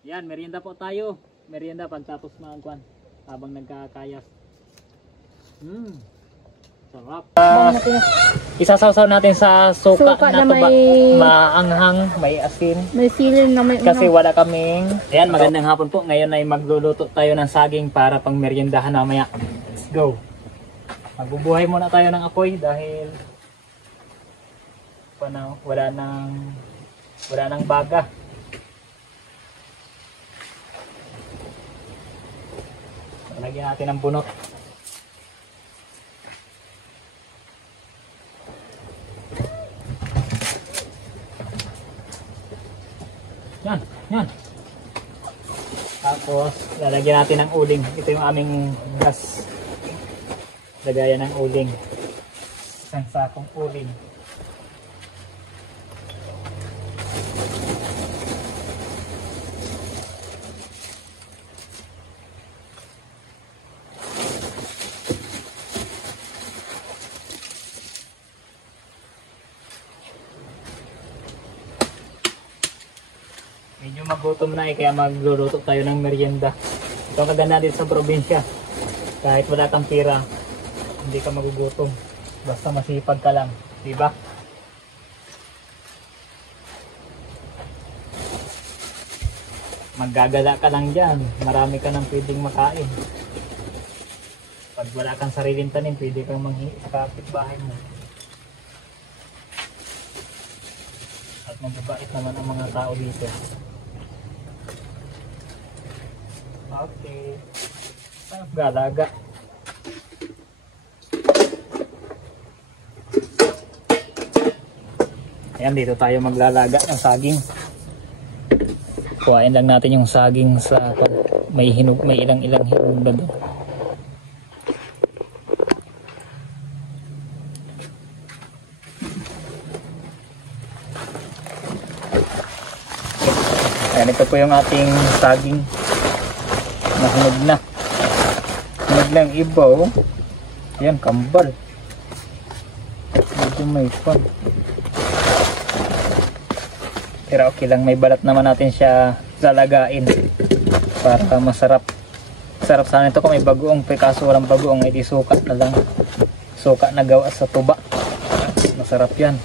Yan, merienda po tayo. Merienda pagtapos magkuhan habang nagkakayas. Sarap. Isasawsaw natin sa suka na tuba. Maanghang, may asin. May siling na may Kasi wala kaming... Ayan, magandang hapon po. Ngayon ay magluluto tayo ng saging para pang meriendahan mamaya. Let's go. Magbubuhay muna tayo ng apoy dahil wala nang baga. Lagyan natin ng bunot. Yan. Tapos, lalagyan natin ng uling. Ito yung aming gas. Lagayan ng uling. Isang sakong uling. Medyo magutom na kaya magluluto tayo ng merienda. Ito ang kaganda dito sa probinsya. Kahit wala kang pira, hindi ka magugutom. Basta masipag ka lang, di ba? Maggagala ka lang dyan, marami ka nang pwedeng makain. Pag wala kang sariling tanim, pwede kang manghingi sa kapitbahay mo. At mababait naman ang mga tao dito. Okay. Galaga. Ayan, dito tayo maglalaga ng saging. Kuhain lang natin yung saging sa may hinog, may ilang-ilang hinog na doon. Ayan, ito po yung ating saging. Nahinog na. Hinog na yung iba, oh. Ayan, kambal. Medyo may fun. Pero okay lang, may balat naman natin siya lalagain para masarap. Sarap sana ito kung may bagoong, kaso walang bagoong, edi suka na lang. Suka na gawa sa tuba. Masarap yan.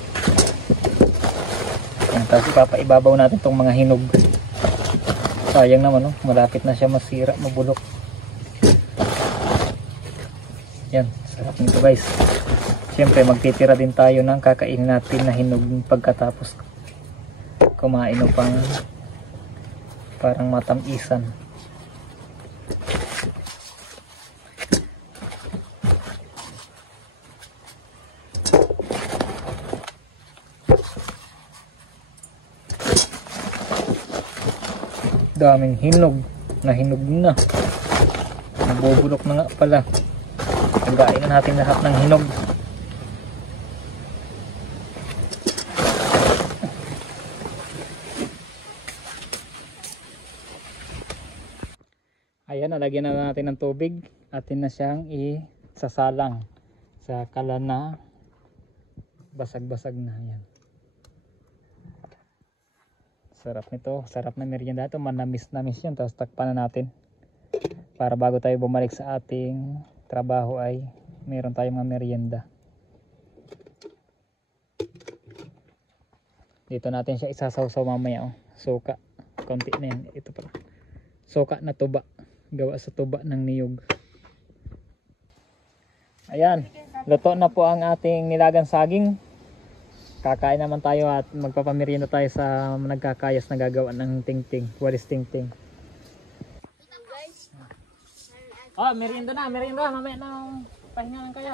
Ayan, tapos ipapaibabaw natin itong mga hinog. Sayang naman, oh. Malapit na siya masira, mabulok. Yan, sarap nito guys. Siyempre magtitira din tayo ng kakainin natin na hinog pagkatapos kumain upang parang matamisan. Daming hinog na nabubulok na nga pala. Hagain na natin lahat ng hinog. Ayan, nalagyan na natin ng tubig. Atin na siyang isasalang sa kalan na basag-basag na. Ayan. Sarap nito, sarap na merienda ito, manamis-namis yun. Tapos takpan na natin para bago tayo bumalik sa ating trabaho ay meron tayong mga merienda. Dito natin siya isasawsaw mamaya, oh. Suka, konti na yan. Ito pala, suka na tuba, gawa sa tuba ng niyog. Ayan, luto na po ang ating nilagang saging. Kakain naman tayo at magpapamerienda tayo sa nagkakayas na gagawa ng tingting, walis tingting. Oh, merienda na, mamaya na pahinga lang kayo.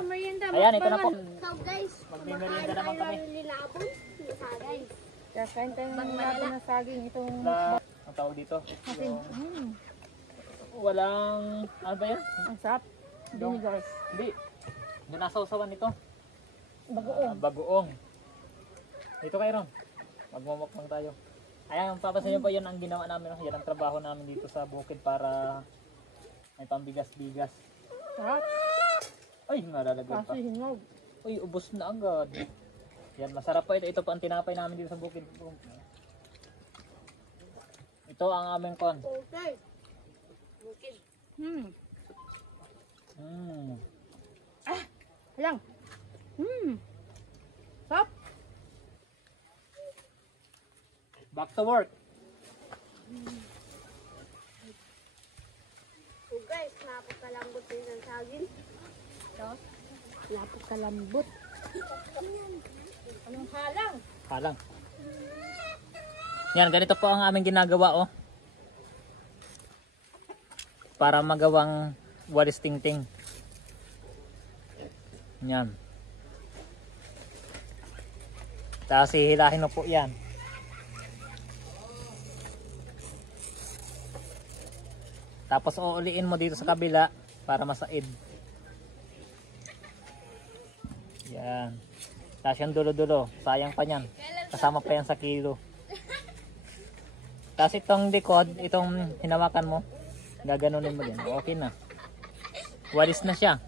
Merienda. Ayan, ito na po. Magmerienda naman kami. Kakain tayo ng saging itong Ang tawag dito? Walang, ano ba yan? ang sarap. Hindi guys. Hindi. Doon nasawsawan nito. Bagoong. Bagoong. Dito kayo ron. Magmumukbang tayo. Ayan, papasin nyo po, yun ang ginawa namin. Yan ang trabaho namin dito sa bukid para may pambigas-bigas. Sarap. Ay, nalalagay pa. Kasi hinog. Uy, ubos na agad. Yan, masarap pa ito. Ito pa ang tinapay namin dito sa bukid. Ito ang aming kon. Okay. Hmm. Mm. Lang. Hmm. Sarap. Back to work. So guys, napakalambot din ng saging. Tapos, Napakalambot. anong halang? Halang. Yan, ganito po ang aming ginagawa, oh. Para magawang walis tingting. Yan. Tapos hihilahin mo po yan. Tapos uuliin mo dito sa kabila para masaid. Yan. Tapos yung dulo-dulo. Sayang pa yan. Kasama pa yan sa kilo. Tapos itong likod, itong hinawakan mo, gaganunin mo din. Okay na. Walis na siya.